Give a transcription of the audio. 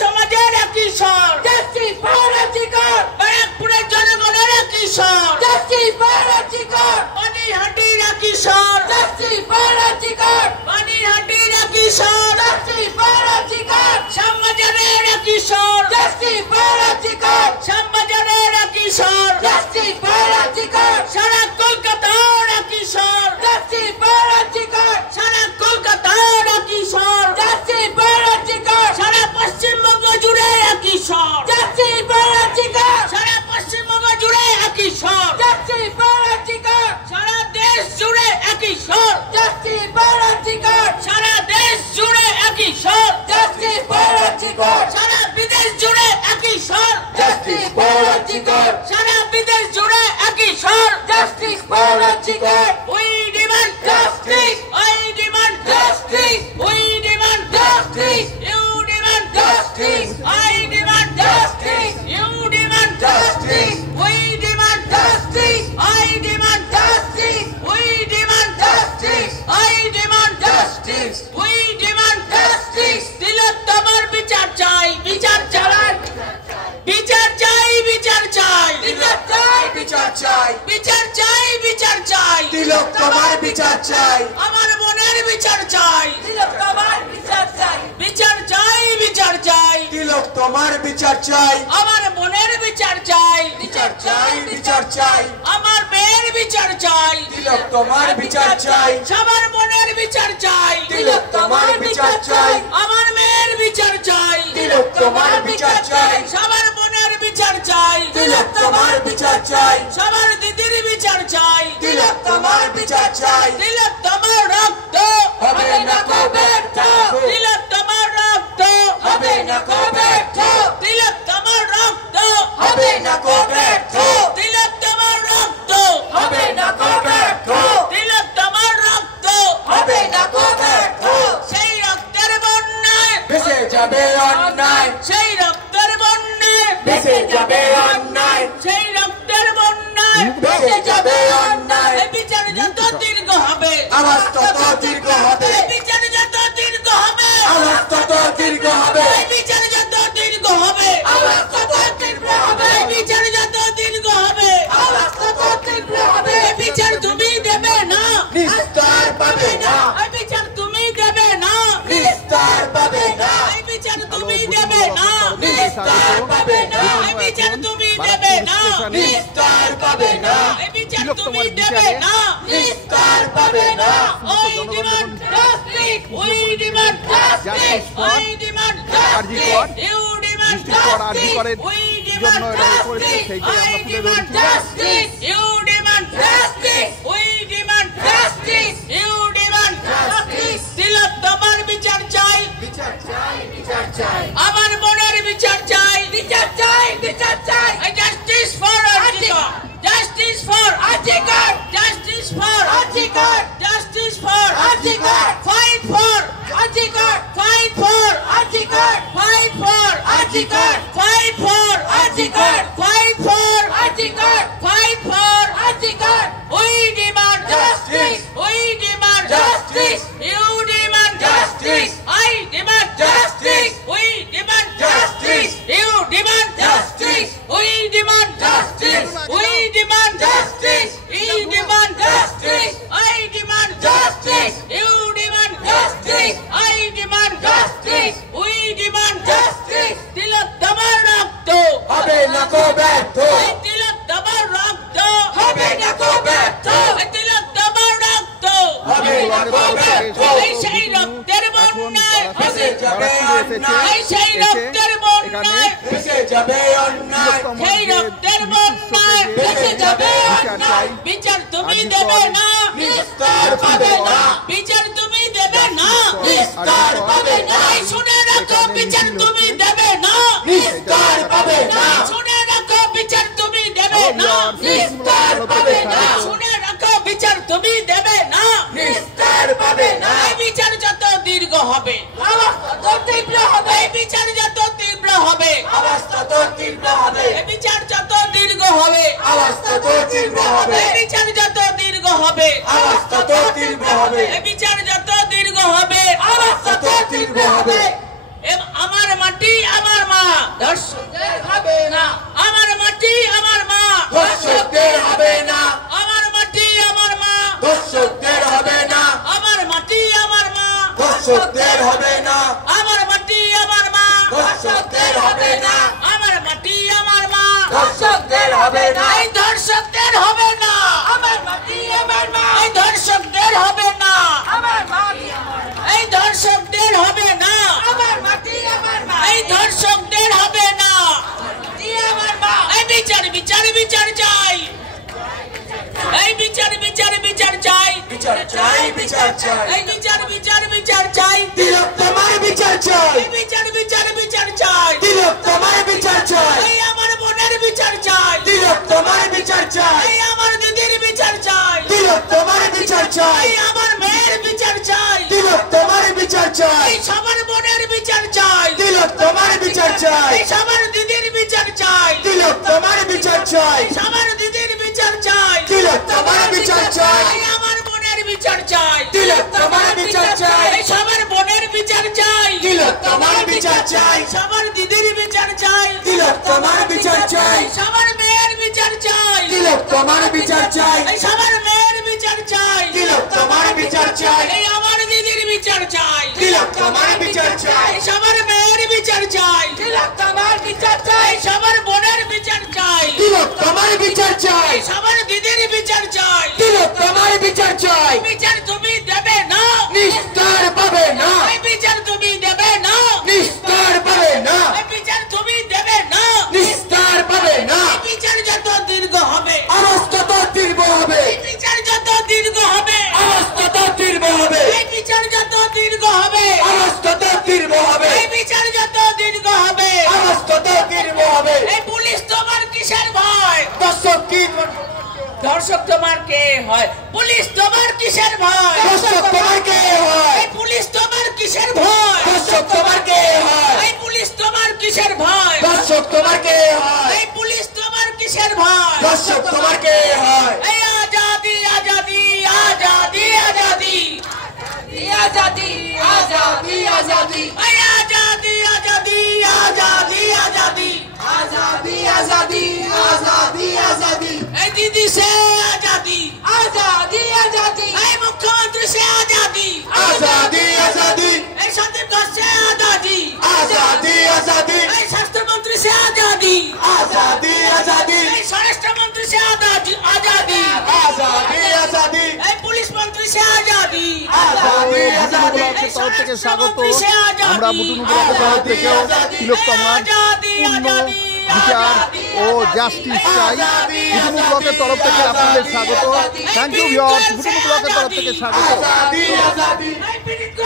সমাজের একই স্বর, জাস্টিস ফর আর্জিকর, ব্যারাকপুরের জনগণের একই স্বর, জাস্টিস ফর আর্জিকর, পানিহাটির একই স্বর, জাস্টিস ফর আর্জিকর, পানিহাটির একই স্বর, জাস্টিস ফর আর্জিকর, শ্যামবাজারের একই স্বর, জাস্টিস ফর আর্জিকর, শ্যামবাজারের একই স্বর, জাস্টিস ফর আর্জিকর, সারা কলকাতার একই স্বর, জাস্টিস ফর আর্জিকর, সারা কলকাতার একই স্বর, জাস্টিস ফর আর্জিকর, সারা পশ্চিমবঙ্গ জুড়ে একই স্বর, জাস্টিস ফর আর্জিকর, সারা পশ্চিমবঙ্গ জুড়ে একই স্বর, জাস্টিস ফর আর্জিকর, সারা দেশ জুড়ে একই স্বর, জাস্টিস ফর আর্জিকর, সারা দেশ জুড়ে একই স্বর, জাস্টিস ফর আর্জিকর, সারা বিদেশ জুড়ে একই স্বর, জাস্টিস ফর আর্জিকর, সারা বিদেশ জুড়ে একই স্বর, justice for RG Kar, We demand Justice! I demand Justice! We demand Justice! You demand Justice! I demand Justice! You demand Justice! We demand Justice! I demand Justice! We demand Justice! I demand Justice! We demand Justice! তিলোত্তমার বিচার চাই, বিচার চাই, বিচার চাই, বিচার চাই, বিচার চাই, বিচার চাই, বিচার চাই, বিচার চাই, তিলোত্তমার বিচার চাই, আমার বোনের বিচার চাই, তিলোত্তমার বিচার চাই, বিচার চাই, বিচার চাই, তিলোত্তমার বিচার চাই, আমার বোনের বিচার চাই, বিচার চাই, বিচার চাই, আমার মেয়ের বিচার চাই, তিলোত্তমার বিচার চাই, সবার বোনের বিচার চাই, তিলোত্তমার বিচার চাই, আমার মেয়ের বিচার চাই, তিলোত্তমার বিচার চাই, সবার বোনের বিচার চাই, তিলোত্তমার বিচার চাই, সবার দিদির বিচার চাই, তিলোত্তমার বিচার চাই, তিলোত্তমার রক্ত হবে না কো ব্যর্থ, তিলোত্তমার রক্ত হবে না কো ব্যর্থ, তিলোত্তমার রক্ত হবে না কো ব্যর্থ, তিলোত্তমার রক্ত হবে না কো ব্যর্থ, তিলোত্তমার রক্ত হবে না কো ব্যর্থ, সেই রক্তের বন্যায় ভেসে যাবে অন্যায়, সেই রক্তের বন্যায় ভেসে যাবে অন্যায়, সেই রক্তের বন্যায় ভেসে যাবে অন্যায়, এই বিচার যত দীর্ঘ হবে, আওয়াজ তত দীর্ঘ হবে, এই বিচার যত দীর্ঘ হবে, আওয়াজ তত দীর্ঘ হবে, এই বিচার যত দীর্ঘ হবে, আওয়াজ তত তীব্র হবে, এই বিচার যত দীর্ঘ হবে, আওয়াজ তত তীব্র হবে, এই বিচার তুমি দেবে না, নিস্তার পাবে না, এই বিচার তুমি দেবে না, নিস্তার পাবে না, এই বিচার তুমি দেবে না, নিস্তার পাবে না, এই বিচার তুমি দেবে না, নিস্তার পাবে না, এই বিচার তুমি দেবে না, নিস্তার পাবে না, we demand justice, we demand justice, we demand justice, you demand justice, we demand justice, সেইটাই আমরা তুলে ধরছি, justice, you demand justice, we demand justice, you demand justice, তিলোত্তমার বিচার চাই, বিচার চাই, বিচার চাই, আমার বোনের বিচার চাই, বিচার চাই, বিচার চাই, justice for RG Kar, justice for RG Kar, justice for RG Kar, justice for RG Kar, fight for RG Kar, fight for RG Kar, fight for RG Kar, fight for RG Kar, fight for RG Kar, fight for RG Kar, we demand Justice! We demand Justice! You demand Justice! I demand Justice! We demand Justice! You demand Justice! We demand Justice! We demand Justice! We demand Justice! I demand Justice! You demand Justice! I demand Justice! We demand Justice! তিলোত্তমার রক্ত হবে না কো ব্যর্থ, এই তিলোত্তমার রক্ত হবে না কো ব্যর্থ, এই তিলোত্তমার রক্ত হবে না কো ব্যর্থ, এই সেই রক্তের বন্যায় ভেসে যাবে অন্যায়, এই সেই রক্তের বন্যায় ভেসে যাবে অন্যায়, সেই রক্তের বন্যায় ভেসে যাবে অন্যায়, বিচার তুমি দেবে না, নিস্তার পাবে না, বিচার তুমি দেবে না, নিস্তার পাবে না, এই শুনে রাখো বিচার তুমি দেবে না, নিস্তার পাবে না, শুনে রাখো বিচার তুমি দেবে না, নিস্তার পাবে না, শুনে রাখো বিচার তুমি দেবে না, নিস্তার পাবে না, এই বিচার যত দীর্ঘ হবে, আওয়াজ তত তীব্র হবে, এই বিচার যত তীব্র হবে, আওয়াজ তত তীব্র হবে, এই বিচার যত দীর্ঘ হবে, আওয়াজ তত তীব্র হবে, এই বিচার যত দীর্ঘ হবে, আওয়াজ তত তীব্র হবে, এই বিচার যত দীর্ঘ হবে, আওয়াজ তত তীব্র হবে, আমার মাটি আমার মা ধর্ষকদের হবে না আমার মাটি আমার মা ধর্ষকদের হবে না আমার মাটি আমার মা ধর্ষকদের হবে না আমার মাটি আমার মা ধর্ষকদের হবে না আমার মাটি আমার মা ধর্ষকদের হবে না আমার মাটি আমার মা ধর্ষকদের হবে না এই ধর্ষকদের হবে না আমার মাটি আমার মা এই ধর্ষকদের হবে না আমার মাটি এই ধর্ষকদের হবে না আমার মাটি আমার মা এই ধর্ষকদের হবে না মাটি আমার মা এই বিচার বিচার বিচার চাই এই বিচার বিচার বিচার চাই বিচার চাই বিচার চাই এই বিচার বিচার বিচার চাই তিলক তোমার বিচার চাই এই বিচার বিচার বিচার চাই তিলক তোমার বিচার চাই এই আমার বোনের বিচার চাই তিলক তোমার বিচার চাই এই আমার দিদির বিচার চাই তিলক তোমার বিচার চাই এই আমার মেয়ের বিচার চাই তিলক তোমার বিচার চাই এই সবার বোনের বিচার চাই তিলক তোমার বিচার চাই এই সবার দিদির বিচার চাই তিলক তোমার বিচার চাই সবার দিদির বিচার চাই তিলক তোমার বিচার চাই এই আমার বোনের বিচার চাই তিলক তোমার বিচার চাই এই সবার বোনের বিচার চাই তিলক তোমার বিচার চাই সবার দিদির বিচার চাই তিলক তোমার বিচার চাই সবার মেয়ের বিচার চাই তিলক তোমার বিচার চাই এই সবার মেয়ের বিচার চাই তিলক তোমার বিচার চাই এই আমার দিদির বিচার চাই তিলক তোমার বিচার চাই সবার মেয়ের বিচার চাই তিলক তোমার বিচার চাই সবার বোনের বিচার চাই তিলক তোমার বিচার চাই সবার দিদির বিচার চাই তিলক তোমার বিচার চাই বিচার তুমি দেবে না নিস্তার পাবে না এই বিচার তুমি দেবে না নিস্তার পাবে না এই বিচার তুমি দেবে না নিস্তার পাবে না এই বিচার যত দীর্ঘ হবে আওয়াজ তত দীর্ঘ হবে এই বিচার যত দীর্ঘ হবে আওয়াজ তত দীর্ঘ হবে এই বিচার যত দীর্ঘ হবে আওয়াজ তত দীর্ঘ হবে এই বিচার যত দীর্ঘ হবে আওয়াজ তত দীর্ঘ হবে এই পুলিশ তোমার কিসের ভয় দর্শক কি দর্শক তোমার কে হয় পুলিশ তোমার কিসের ভয় দর্শক তোমার কে হয় এই পুলিশ তোমার কিসের ভয় দর্শক তোমার কে হয় এই পুলিশ তোমার কিসের ভয় দর্শক তোমার কে হয় এই পুলিশ তোমার কিসের ভয় দর্শক তোমার কে হয় এই আজাদি আজাদি আজাদি আজাদি আজাদি আজাদি আজাদি এই আজাদি আজাদি আজাদি আজাদি आजादी आजादी आजादी आजादी ऐ दीदी से आजादी आजादी आजादी ऐ मुख्यमंत्री से आजादी आजादी आजादी ऐ शांतिदोष से आजादी आजादी आजादी ऐ स्वास्थ्य मंत्री से आजादी आजादी आजादी ऐ स्वराष्ट्र मंत्री से आजादी आजादी आजादी आजादी ऐ पुलिस मंत्री से आजादी आजादी आजादी তরফ থেকে স্বাগত আমরা বুটুনু ব্লকের তরফ থেকে তিলক তোমার বিচার ও জাস্টিস চাই বুটুনু ব্লকের তরফ থেকে আপনাদের স্বাগত থ্যাংক ইউ ভিউয়ার্স বুটুনু ব্লকের তরফ থেকে স্বাগত